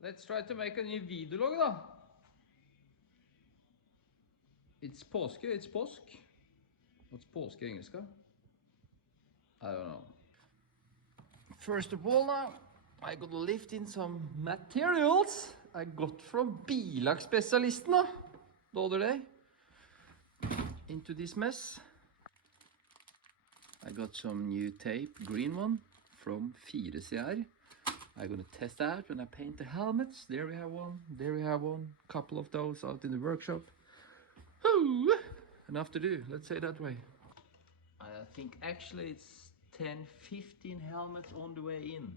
Let's try to make a new videolog da. It's påske, it's påsk. What's påske in English? I don't know. First of all now, I gotta lift in some materials I got from Bilagspesialisten the other day into this mess. I got some new tape, green one from TCR. I'm gonna test out when I paint the helmets. There we have one, there we have one. Couple of those out in the workshop. Woo! Enough to do, let's say it that way. I think actually it's 10-15 helmets on the way in.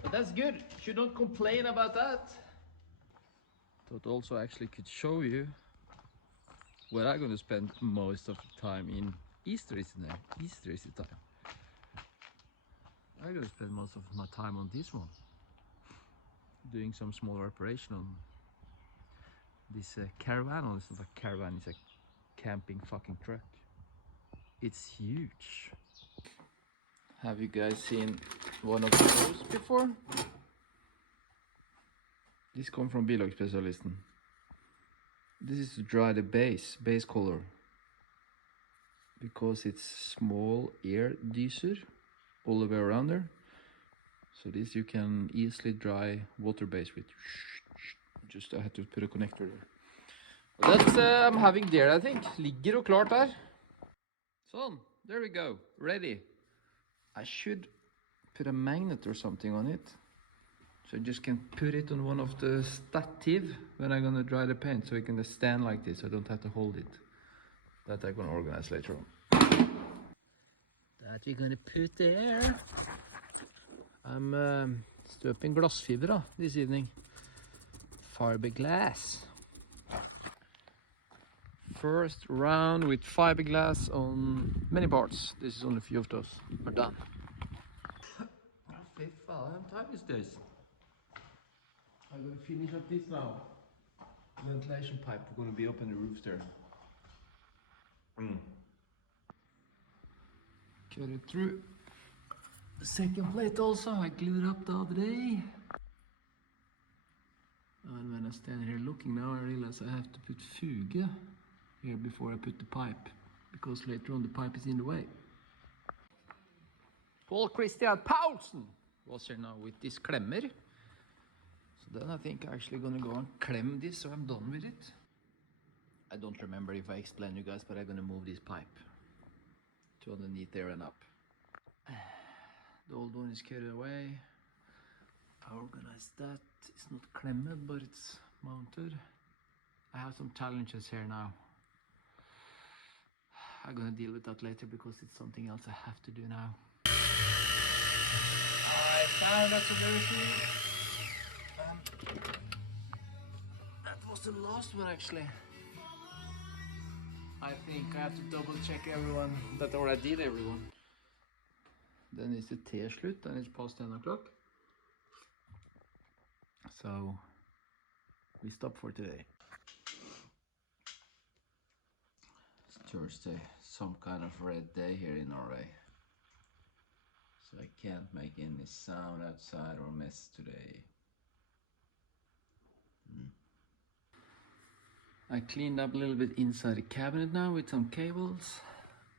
But that's good, should not complain about that. Thought also actually could show you where I'm gonna spend most of the time in Easter is time. I'm gonna spend most of my time on this one, doing some small reparation on this caravan. Well, it's not a caravan, it's a camping fucking truck. It's huge. Have you guys seen one of those before? This comes from Bilagspesialisten. This is to dry the base color, because it's small air diffuser all the way around there. So this you can easily dry water base with. Just I had to put a connector there. But that's I'm having there, I think. Ligger og klart der. Sånn, there we go, ready. I should put a magnet or something on it, so I just can put it on one of the stative when I'm gonna dry the paint, so it can just stand like this, so I don't have to hold it. That I'm gonna organize later on. That we're gonna put there. I'm støping glassfiber this evening. Fiberglass. First round with fiberglass on many parts. This is only a few of those are done. Fy faen, what time is this? I'm gonna finish up this now. Ventilation pipe, we're gonna be up in the roof there. Cut it through. The second plate also, I glued up the other day. And when I stand here looking now, I realize I have to put fuge here before I put the pipe, because later on the pipe is in the way. Paul Christian Paulsen was here now with this klemmer. So then I think I'm actually gonna go and clem this, so I'm done with it. I don't remember if I explained you guys, but I'm gonna move this pipe to underneath there and up. The old one is carried away. I organized that. It's not clemmed, but it's mounted. I have some challenges here now. I'm gonna deal with that later because it's something else I have to do now. I found that solution. That was the last one actually. I think I have to double check everyone that already did everyone. Then it's the T-slut and it's past 10 o'clock. So we stop for today. It's Thursday, some kind of red day here in Norway. So I can't make any sound outside or mess today. I cleaned up a little bit inside the cabinet now with some cables.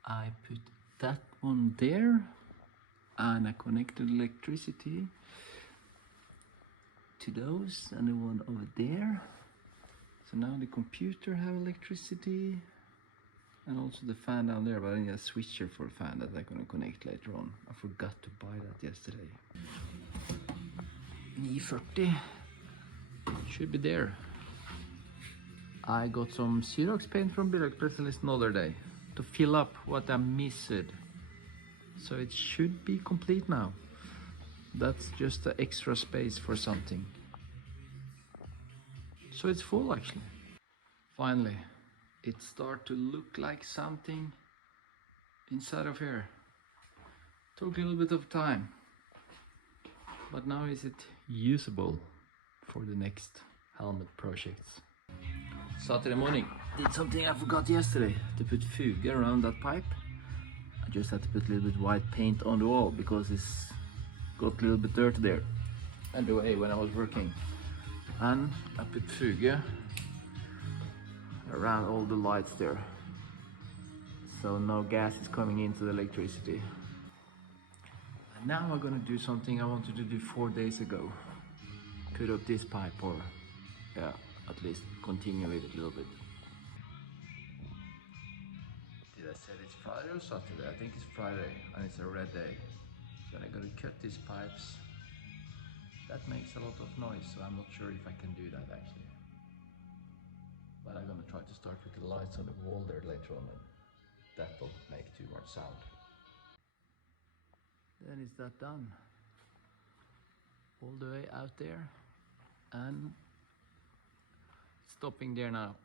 I put that one there and I connected electricity to those and the one over there. So now the computer have electricity and also the fan down there, but I need a switcher for the fan that I'm gonna connect later on. I forgot to buy that yesterday. 940 should be there. I got some Xerox paint from Bilagspesialisten the other day to fill up what I missed. So it should be complete now. That's just the extra space for something. So it's full actually. Finally, it starts to look like something inside of here. Took a little bit of time, but now is it usable for the next helmet projects. Saturday morning, did something I forgot yesterday, to put fugue around that pipe. I just had to put a little bit white paint on the wall because it's got a little bit dirty there. and the way when I was working. And I put fuge around all the lights there, so no gas is coming into the electricity. And now I'm gonna do something I wanted to do 4 days ago. Put up this pipe, or yeah, at least continue with it a little bit. Did I say it's Friday or Saturday? I think it's Friday, and it's a red day. So I'm gonna cut these pipes. That makes a lot of noise, so I'm not sure if I can do that actually. But I'm gonna try to start with the lights on the wall there later on, and that don't make too much sound. Then is that done? All the way out there, and stopping there now.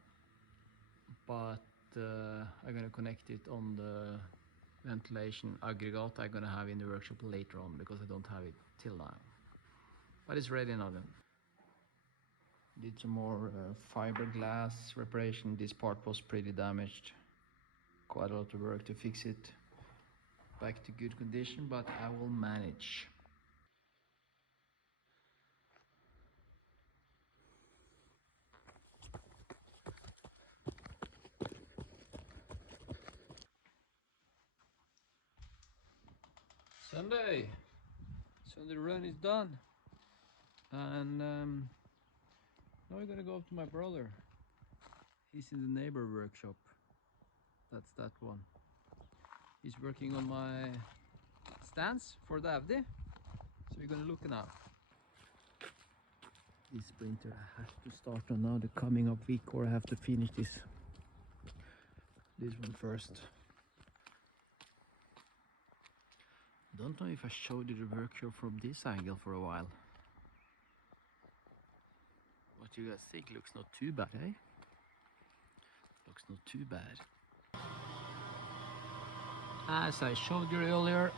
But I'm gonna connect it on the ventilation aggregate I'm gonna have in the workshop later on, because I don't have it till now. But it's ready now then. Did some more fiberglass reparation. This part was pretty damaged. Quite a lot of work to fix it back to good condition, but I will manage. Sunday run is done, and now we're gonna go up to my brother. He's in the neighbor workshop. That's that one. He's working on my stands for the AUDI, so we're gonna look now. This printer I have to start on now the coming up week, or I have to finish this one first. Don't know if I showed you the workshop from this angle for a while. What you guys think? Looks not too bad, eh? Looks not too bad. As I showed you earlier,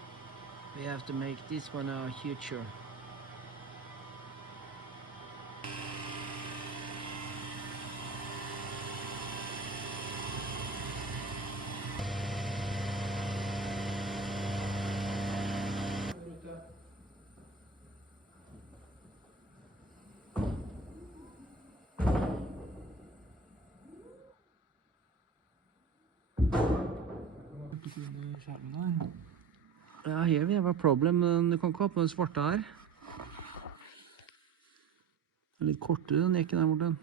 we have to make this one a future. Ja, her vi har problem, men du kan ikke ha på den svarte her. Den er litt kortere, den ekken her borte.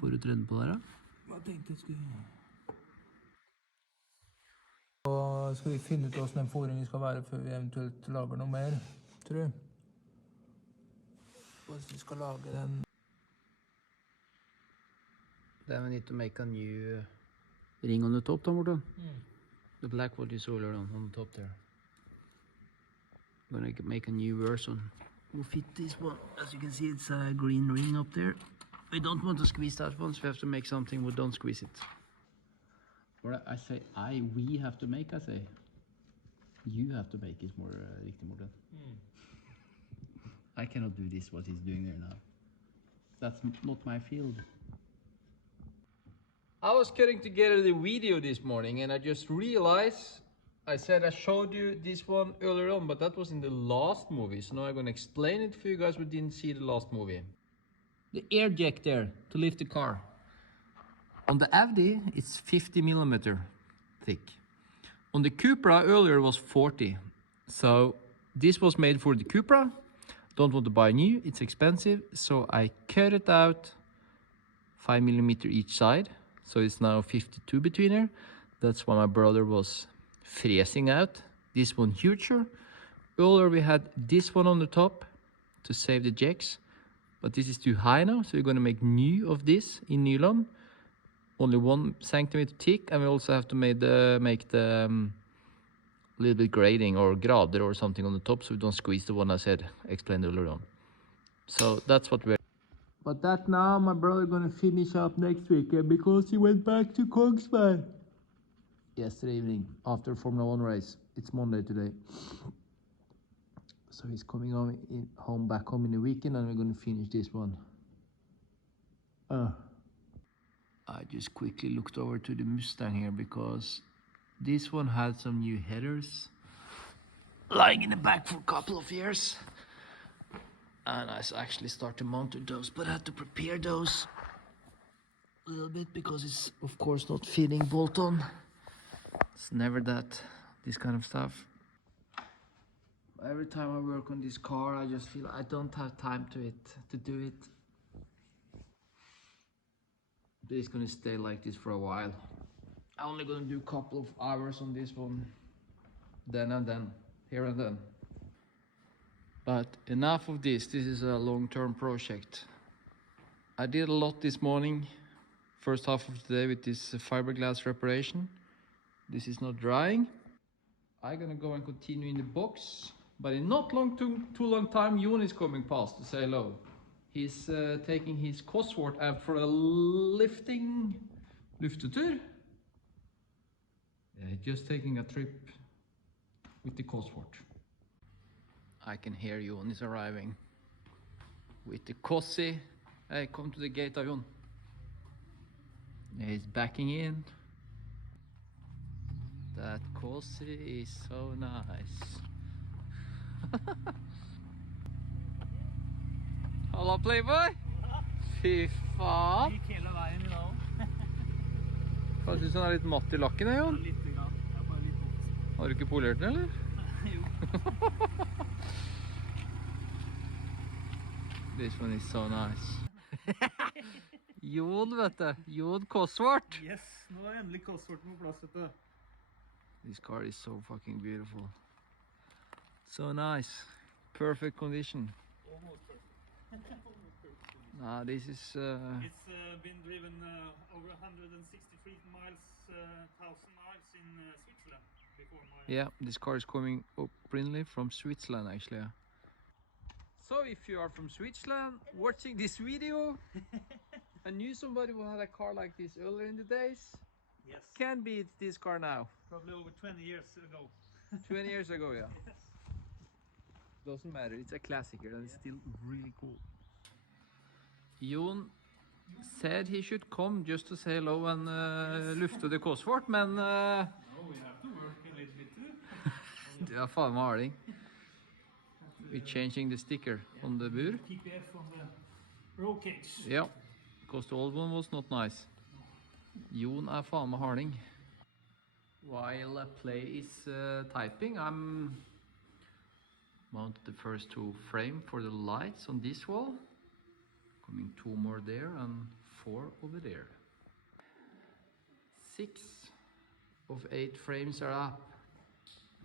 Får du tredd på der, da? Jeg tenkte jeg skulle... Og skal vi finne ut hvordan den foringen skal være før vi eventuelt lager noe mer, tror jeg. Hvordan vi skal lage den... Then we need to make a new ring on the top, da, Morten. The black what you saw earlier on the top there. I'm gonna make a new version. We'll fit this one. As you can see, it's a green ring up there. We don't want to squeeze that one, so we have to make something we don't squeeze it. Or I say we have to make, I say. You have to make it more riktig, Morten. I cannot do this, what he's doing there now. That's not my field. I was cutting together the video this morning, and I just realized I said I showed you this one earlier on, but that was in the last movie. So now I'm gonna explain it for you guys who didn't see the last movie. The air jack there to lift the car. On the AUDI, it's 50mm thick. On the Cupra earlier was 40. So this was made for the Cupra. Don't want to buy new, it's expensive. So I cut it out 5mm each side. So it's now 52 between here. That's why my brother was fräsing out. This one huger. Earlier we had this one on the top to save the jacks. But this is too high now, so we're going to make new of this in nylon. Only 1 centimeter thick, and we also have to make the little bit grading or grader or something on the top, so we don't squeeze the one I said, explained earlier on. So that's what we're... But that now my brother gonna finish up next weekend, because he went back to Kongsberg yesterday evening after Formula 1 race. It's Monday today. So he's coming back home in the weekend, and we're gonna finish this one. I just quickly looked over to the Mustang here, because this one had some new headers. lying in the back for a couple of years. And I actually start to mount those, but I had to prepare those a little bit because it's of course not fitting bolt on. It's never that, this kind of stuff. Every time I work on this car, I just feel I don't have time to do it. But it's gonna stay like this for a while. I'm only gonna do a couple of hours on this one, then and then, here and then. But enough of this. This is a long-term project. I did a lot this morning, first half of the day, with this fiberglass reparation. This is not drying. I'm gonna go and continue in the box, but in not too long time, Jon is coming past to say hello. He's taking his Cosworth out for a luftetur. Yeah, just taking a trip with the Cosworth. I can hear Jon is arriving with the Cossi. Hey, come to the gate, Jon. He's backing in. That Cossi is so nice. Halla, Playboy! Fy faen! Gikk hele veien i dag. Hva synes du han er litt matt i lakken, Jon? Litt grann. Jeg er bare litt vondt. Har du ikke polert den, eller? Jo. This one is so nice. Jon, vet du. Jon Cosworth. Yes, nå er endelig Cosworth på plass, vet du. This car is so fucking beautiful. So nice. Perfect condition. Almost perfect. Almost perfect. Nah, this is... It's been driven over 163 miles, 1,000 miles in Switzerland before my... Yeah, this car is coming originally from Switzerland, actually. Yeah. So if you are from Switzerland watching this video and knew somebody who had a car like this earlier in the days, Yes. can beat this car now. Probably over 20 years ago. 20 years ago, yeah. Yes. Doesn't matter, it's a classic and it's still really cool. Jon said he should come just to say hello and lufte the Cosworth, men... Oh, we have to work a little bit too. Det er faen meg harding. We're changing the sticker on the bur. TPF on the roll cage. Yeah, because the old one was not nice. Jon er faen meg harding. While Play is typing, I'm mounted the first two frame for the lights on this wall. Coming 2 more there and 4 over there. 6 of 8 frames are up.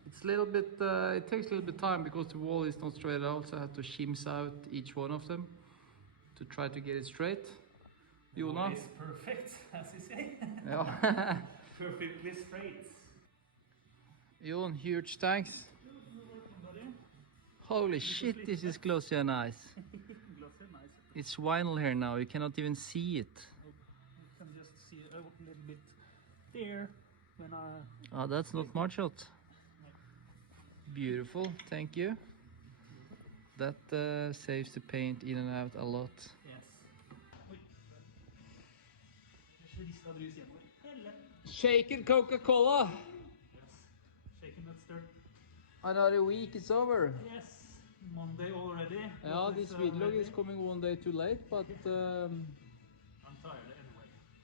It's a little bit, it takes a little bit time because the wall is not straight out, so I have to shims out each one of them to try to get it straight. Jona? It's perfect, as you say. Yeah. Perfectly straight. Jon, huge thanks. Holy shit, this is glossy and nice. Glossy, nice. It's vinyl here now, you cannot even see it. You can just see a little bit there when I... Oh, that's not much out. Beautiful, thank you. That saves the paint in and out a lot. Yes. Shaken Coca-Cola! Yes. Shaken not stirred. Another week is over. Yes. Monday already. Yeah, What this is, video ready? is coming one day too late, but I'm tired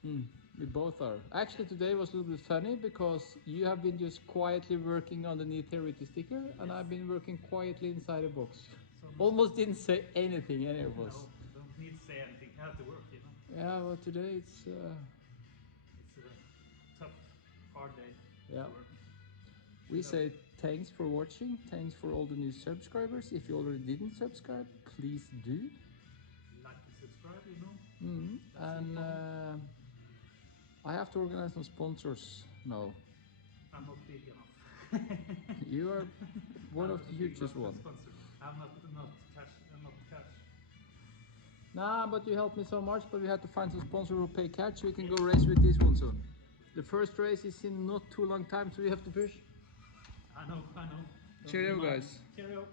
anyway. we both are. Actually, today was a little bit funny because you have been just quietly working underneath here with the sticker, and I've been working quietly inside a box. So Almost didn't say anything, any of us. no, don't need to say anything. Have to work, you know. Yeah, well, today it's It's a tough, hard day. yeah. To work. We say thanks for watching. Thanks for all the new subscribers. If you already didn't subscribe, please do. Like and subscribe, you know. And I have to organize some sponsors now. I'm not big enough. You are one of the hugest ones. I'm not cash. I'm not cash. Nah, but you helped me so much, but we had to find some sponsor who pay cash so we can go race with this one soon. The first race is in not too long time, so we have to push. I know. Cheerio, guys. Cheerio.